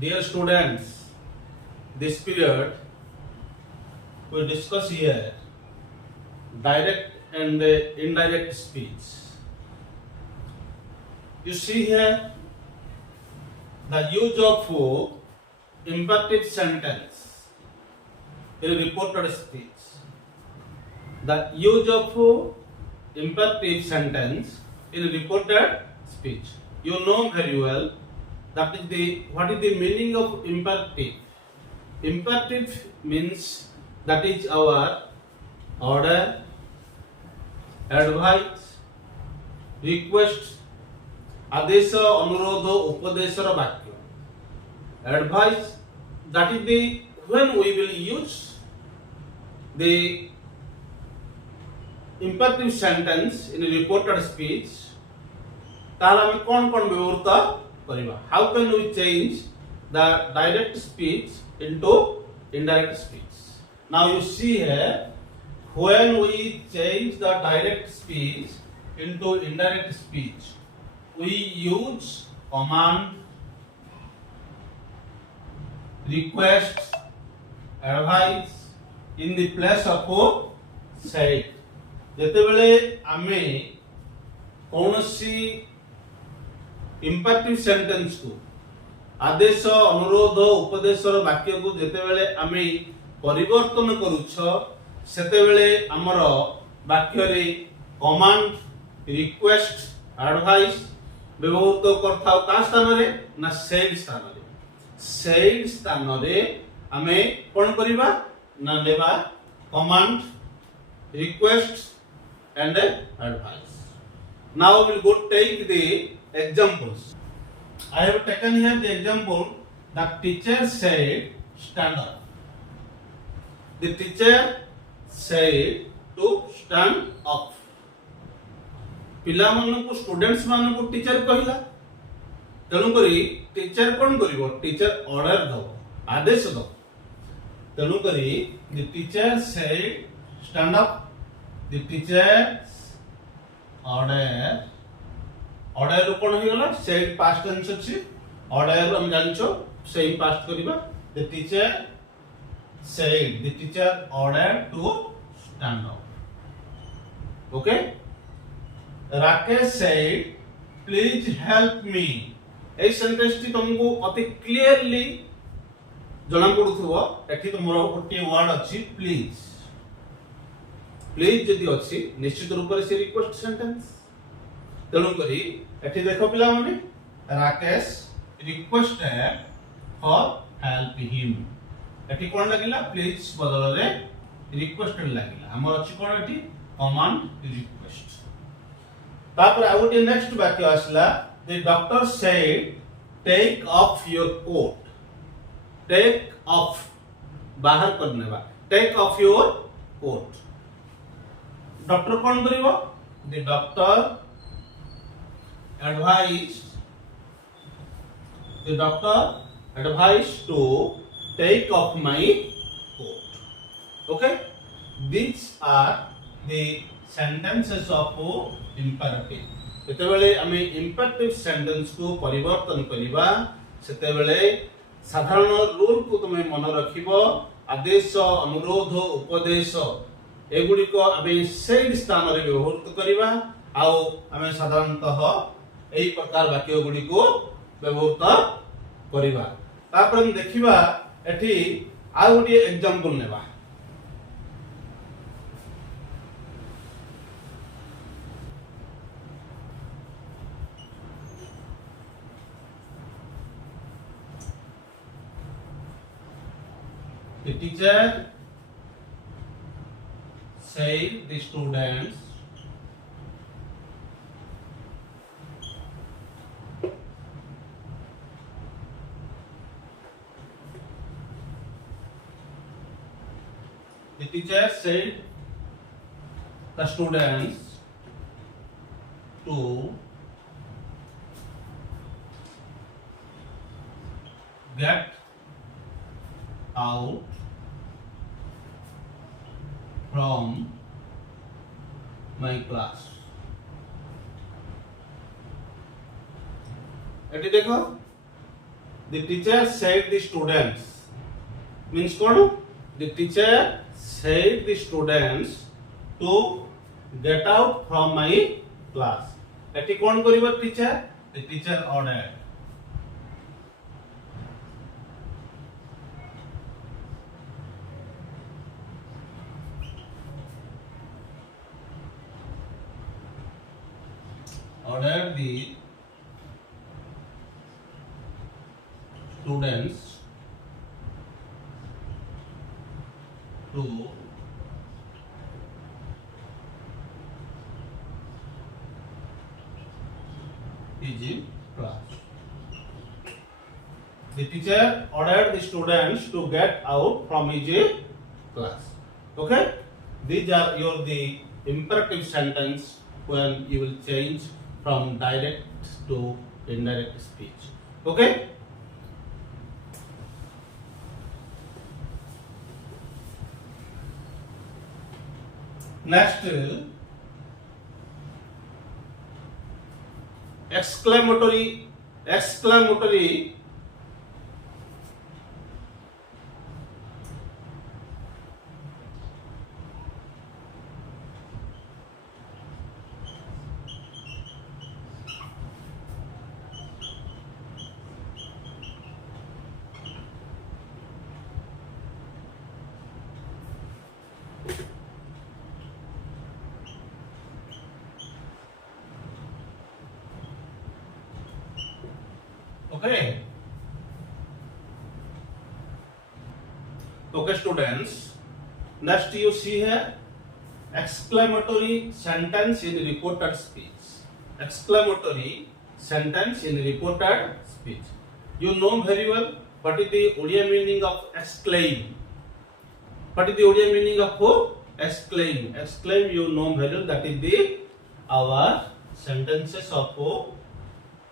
Dear students, this period we discuss here direct and indirect speech. You see here the use of imperative sentence in reported speech. The use of imperative sentence in reported speech. You know very well that is what is the meaning of imperative. Imperative means that is our order, advice, request, आदेश अनुरोध उपदेशर वाक्य. Advice, that is the when we will use the imperative sentence in a reported speech, ताला में कौन कौन व्यवहार करिबा. How can we change the direct speech into indirect speech? Now you see here, when we change the direct speech into indirect speech, we use command, request, advice in the place of said. ଯେତେବେଳେ ଆମେ କୌଣସି imperative sentence को आदेश अनुरोध उपदेशर वाक्य को ଯେତେବେଳେ ଆମେ परिवर्तन करूछ सेतेବେଳେ हमर वाक्य रे कमांड, रिक्वेस्ट, एडवाइस व्यवहृत करथाउ का स्थान रे ना सेड स्थान रे. सेड स्थान रे आमे कोन करिबा ना लेबा command, request and advice. Now we will go take the examples. I have taken here the example. The teacher said stand up. The teacher said to stand up. पिला मानकु स्टूडेंट्स मानकु टीचर कहिला, तेणु करी टीचर कोन करिवो, teacher order दो, आदेश दो. तेणु करी the teacher said stand up. The teacher's order cone होइगला, said past tense अछि, order हम जानछो same past करिबा. The teacher said, the teacher ordered to stand up. Okay? Rakesh said, please help me. এই সেন্টেন্সটি तुमको অতি ক্লিয়ারলি জনা পড়ুথিবো. এଠି তোমର গোଟିଏ word ଅଛି please. Please जदि अछि निश्चित रूप से रिक्वेस्ट सेंटेंस. तेणु करी एठी देखो पिला माने Rakesh requested for help him. एठी कोन लागिला प्लीज बदल रे रिक्वेस्टेड लागिला. हमर अछि कोन एठी कमांड रिक्वेस्ट. तापर आ गोटे नेक्स्ट वाक्य आसला, the doctor said take off your coat. Take off बाहर करनेबा, take off your coat. Doctor कौन करिवो, the doctor advise to take off my coat. Okay, these are the sentences of imperative. जेतेबेले आमे imperative sentence को परिवर्तन करिबा सेतेबेले साधारण रूल को तुमे मन रखिबो. आदेश अनुरोध उपदेश एगुडी को आमे सेड स्थान रे व्यवहृत करिबा. आउ आमे साधारणतः एई प्रकार वाक्य गुडी को व्यवहृत करिबा. तापर हम देखिबा एठी आ गुडी एग्जांपल नेबा. The teacher said the students the teacher said the students to get out from my class. এটি দেখো The teacher said the students means कौन? The teacher said the students to get out from my class. Eighty कौन करिवो teacher? The teacher ordered. Ordered the students to his class. The teacher ordered the students to get out from his class. Okay? These are your the imperative sentence when you will change from direct to indirect speech. Okay? Next, exclamatory Okay. Okay, students. Next, you see here exclamatory sentence in reported speech. Exclamatory sentence in reported speech. You know very well what is the Odia meaning of exclaim. What is the Odia meaning of exclaim? Exclaim, you know very well, that is the our sentences of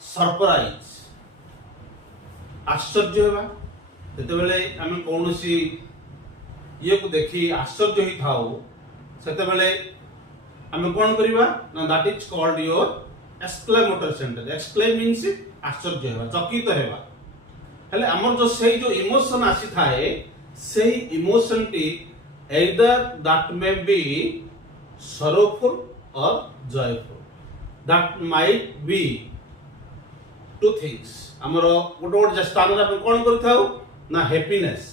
surprise. आश्चर्य होगा सेतेबेले आमे कोनोसी ये को देखि आश्चर्य ही थाओ सेतेबेले आमे कोन करिवा ना that is called your exclamatory sentence. Exclaim means आश्चर्य हेबा, चकित हेबा. हेले हमर जो सेही जो इमोशन आसी थाए सेही emotion T either that may be sorrowful or joyful. That might be two things. ଆମର ଗୋଟେ ଗୋଟେ ସ୍ଥାନରେ ଆମେ କଣ କରିଥାଉ ନା ହ୍ୟାପିନେସ୍,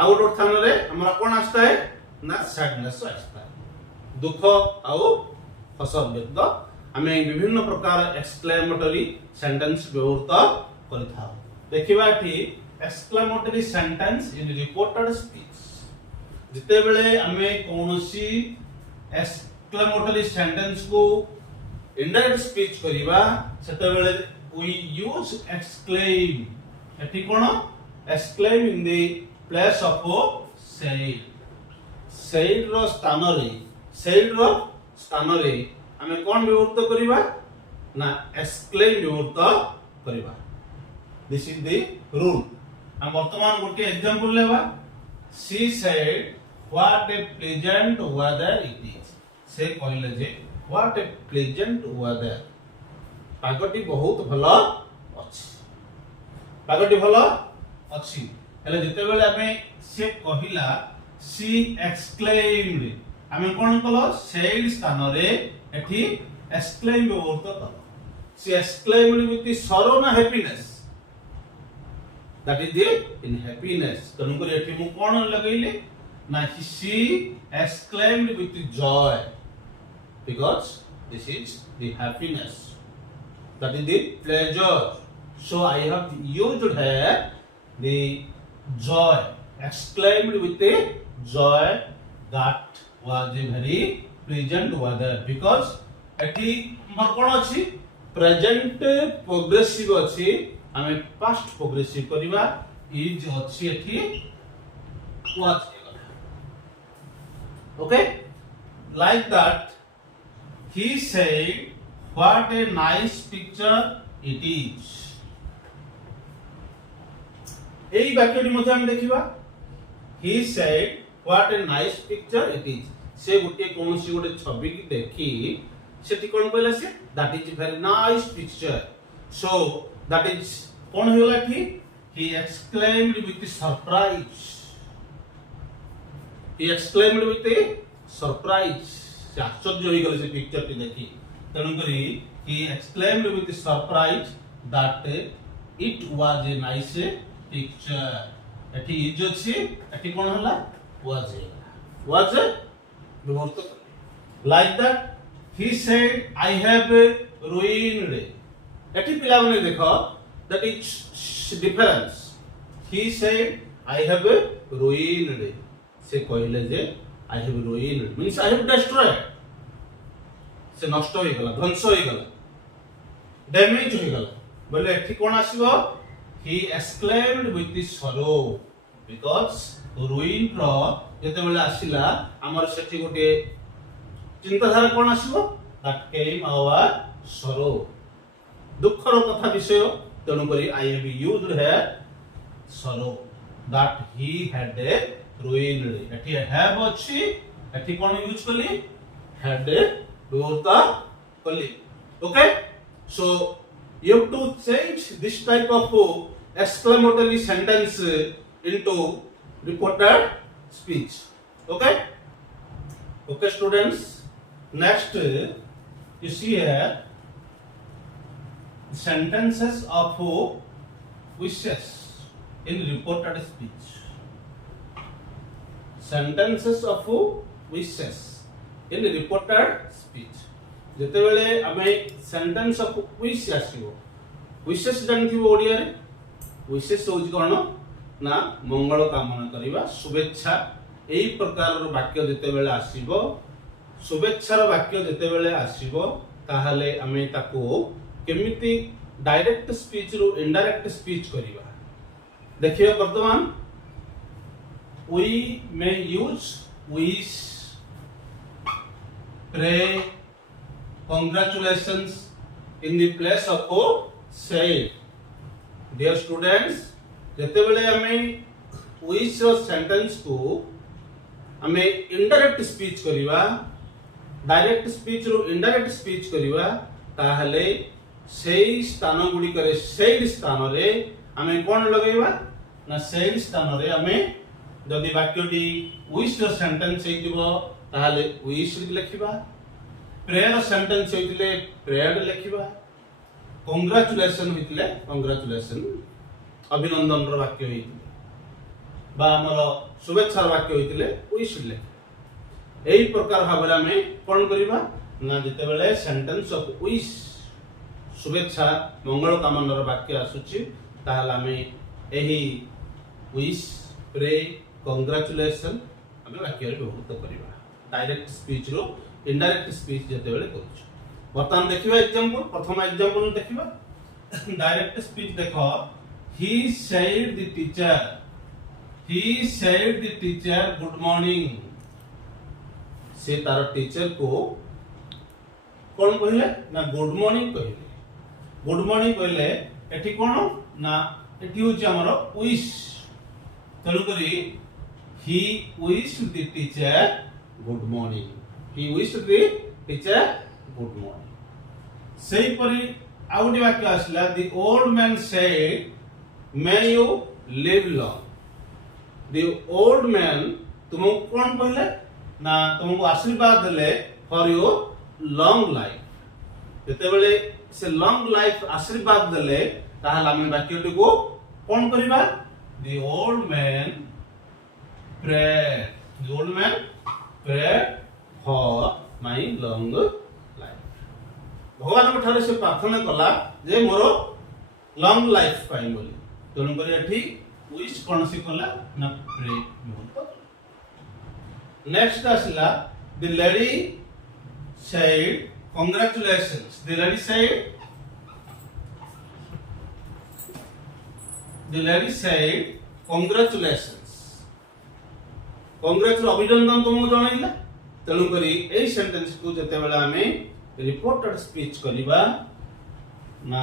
ଆଉ ଗୋଟେ ସ୍ଥାନରେ ଆମର କଣ ଆସିଥାଏ ନା ସ୍ୟାଡନେସ୍ ଆସିଥାଏ, ଦୁଃଖ ଆଉ ହସ ବ୍ୟକ୍ତ ଆମେ ବିଭିନ୍ନ ପ୍ରକାର ଏକ୍ସକ୍ଲାମେଟରୀ ସେଣ୍ଟେନ୍ସ ବ୍ୟବହୃତ କରିଥାଉ. ଦେଖିବା ଏଠି ଏକ୍ସକ୍ଲାମେଟରୀ ସେଣ୍ଟେନ୍ସ ଇନ୍ ରିପୋର୍ଟେଡ୍ ସ୍ପିଚ୍. ଯେତେବେଳେ ଆମେ କୌଣସି ଏକ୍ସକ୍ଲାମେଟରୀ ସେଣ୍ଟେନ୍ସ କୁ ଇନଡାଇରେକ୍ଟ ସ୍ପିଚ୍ କରିବା ସେତେବେଳେ we use exclaim. एठी कोन exclaim in the place of said. said रो स्थान रे हमें कोन व्यवहृत करिबा ना exclaim व्यवहृत करिबा. This is the rule. हम वर्तमान गोटे एग्जांपल लेबा. She said what a pleasant weather it is. से कहले जे what a pleasant weather. पागटी बहुत भलो अछि, पागटी भलो अछि. हेले जते बेले हमें से कहिला सी एक्सक्लेम्ड, हमें कोन कलो सेड स्थान रे एठी एक्सक्लेम व्यवहृत कलो. सी एक्सक्लेम्ड विथ सरो ना happiness, that is the unhappiness. तनु कर एठी मु कोन लगैले ना सी exclaimed with joy because this is the happiness. That is the pleasure. So I have used here the joy, exclaimed with a joy that was a very pleasant weather. Because एठी हमर कोन अछि प्रेजेंट प्रोग्रेसिव अछि, हमें past progressive करिवा. Is अछि एठी was. Okay, like that he said what a nice picture it is. এই বাক্যটি মধ্যে আমি দেখিবা he said what a nice picture it is. সে গোটে কোনসি গোটে ছবি কি দেখি সেটি কোন কইলা সে that is very nice picture. So that is कौन होगा ठीक? He exclaimed with surprise. He exclaimed with surprise. से आश्चर्य होई गले से पिक्चर टी देखी तेणु करी he exclaimed with surprise that it was a nice picture. एठी इज अछि एठी कोन हला was व्यवहार like that he said I have ruined. एठी पिला माने देखो that is difference. He said I have ruined. से कहले जे I have ruined means I have destroyed. से नष्ट होई गला ध्वंस होई गला डैमेज होई गला बोले एठी कोन आसीबो he exclaimed with the sorrow because ruin रो जेते बेले आसीला हमर सेठी गोटे चिंताधारा कोन आसीबो that came our sorrow दुखर कथा विषय तेणु करी I have used here sorrow that he had ruined. एठी have अछि एठी कोन यूज कली had व्यवहार कली. Okay, so you have to change this type of exclamatory sentence into reported speech. Okay, okay students, next you see here sentences of wishes in reported speech. Sentences of wishes in reported speech. जेते बेले आमे sentence of wish आसीबो विशेष जानथिबो ओडिया रे विशेष होउची कोन ना मंगल कामना करिबा शुभेच्छा एई प्रकार रो वाक्य जेते बेले आसीबो शुभेच्छार वाक्य जेते बेले आसीबो ताहाले आमे ताको केमिति डायरेक्ट स्पीच रो इनडायरेक्ट स्पीच करिबा देखियो वर्तमान we may use wish pray congratulations in the place of say. Dear students, जते बेले हमें wish रो सेंटेंस को हमें इनडायरेक्ट स्पीच करिवा डायरेक्ट स्पीच रो इनडायरेक्ट स्पीच करिवा ताहले सेई स्थान गुडी करे सेई स्थान रे हमें कोन लगेबा ना सेई स्थान रे हमें जदि वाक्यटी wish रो सेंटेंस हेतिबो ताहले wish लिखिबा प्रेयर सेंटेंस होइतिले प्रेयर लिखिबा कांग्रेचुलेशन होइतिले कांग्रेचुलेशन अभिनंदन रो वाक्य होइतिले बा हमर शुभेच्छा वाक्य होइतिले विश लिख एई प्रकार भाबरे हमें कोन करिबा ना जते बेले सेंटेंस ऑफ विश शुभेच्छा मंगल कामना रो वाक्य आसुची ताहला हमें एही विश प्रे कांग्रेचुलेशन हमें वाक्य रे व्यवहार करिबा डायरेक्ट स्पीच रो इनडायरेक्ट स्पीच जेते बेले करूछ वर्तमान देखिबा एग्जांपल प्रथम एग्जांपल देखिबा डायरेक्ट स्पीच देखो he said the teacher good morning से तार टीचर को कोन कहले ना गुड मॉर्निंग कहले एठी कोन ना एठी होची हमर विश तलु करी he wished the teacher good morning. He wished the teacher good morning. सही परी आउडी वाक्य आसला the old man said may you live long. The old man तुमको कौन कहले ना तुमको आशीर्वाद देले for your long life. जेते बेले से long life आशीर्वाद देले ताहाला हम वाक्यटी को कौन करिबा the old man prayed for my long life. भगवान को ठारे से प्रार्थना कला जे मोरो लॉन्ग लाइफ पाई बोली तेणु कर एठी विश कोन से कला ना प्रे बहुत. नेक्स्ट आसला the lady said congratulations. The lady said congratulations. Congress अभिनंदन तुमको जणाइला तेणु करी ए सेंटेंस को जते बेला हमें रिपोर्टेड स्पीच करिबा ना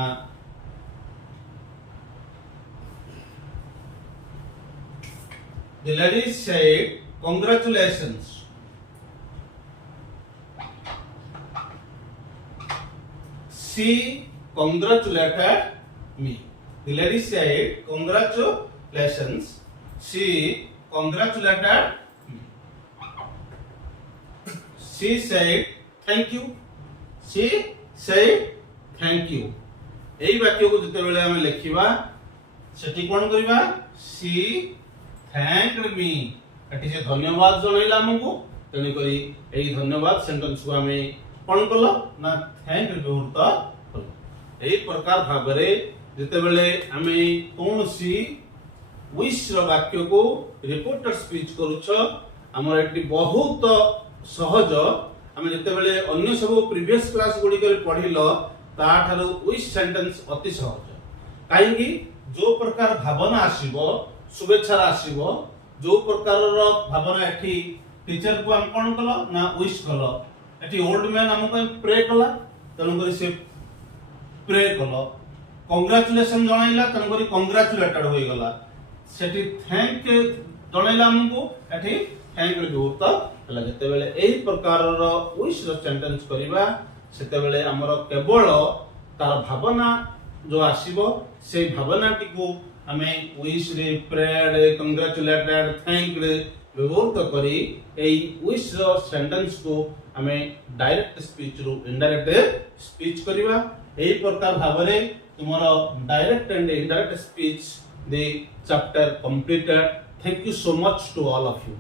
the lady said congratulations she congratulated me. The lady said, "Congratulations." She congratulated me. She said, "Thank you." She said, "Thank you." এই বাক্যକୁ যেତେବେଳେ ଆମେ ଲେଖିବା সেটি কোন କରିବା? She thanked me. এটি সে ধন্যবাদ জଣାଇଲା ଆମକୁ, তেଣু କରି এই ধন্যবাদ সেন্টেন্সକୁ ଆମେ কোন কଲ না thank ବ୍ୟବହୃତ କଲ। এই প্রকার ভাବରେ যেତେବେଳେ ଆମେ କୌଣସି wish ର ବାକ୍ୟକୁ ରିପୋର୍ଟର ସ୍ପିଚ୍ କରୁଛ, ଆମର ଏଠି ବହୁତ ସହଜ। ଆମେ ଯେତେବେଳେ ଅନ୍ୟ ସବୁ ପ୍ରିଭିୟସ୍ କ୍ଲାସ ଗୁଡ଼ିକରେ ପଢିଲ ତାଠାରୁ wish ସେଣ୍ଟେନ୍ସ ଅତି ସହଜ। କାହିଁକି? ଯୋଉ ପ୍ରକାର ଭାବନା ଆସିବ, शुभेच्छा आसीब, जो प्रकार भावना एठी टीचर को हम कोन कल ना विश कल। एठी ओल्ड मैन हमको प्रे कला, तनु करी से प्रे कल। कांग्रेचुलेशन जणाइला, तनु करी कांग्रेचुलेटेड होई गला। सेठी थैंक जणाइला हमको, एठी थैंक बहुत हला। जते बेले एही प्रकार रो विश रो सेंटेंस करिबा, सेते बेले हमर केवल तार भावना जो आसीबो से भावनाटी को हमें विश रे, प्रेड, कांग्रेचुलेटेड, थैंक रे व्यवहार करी एई विश रो सेंटेंस को हमें डायरेक्ट स्पीच रो इनडायरेक्ट स्पीच करिबा। एई प्रकार भाबरे तुमरो direct and indirect speech the chapter completed. Thank you so much to all of you.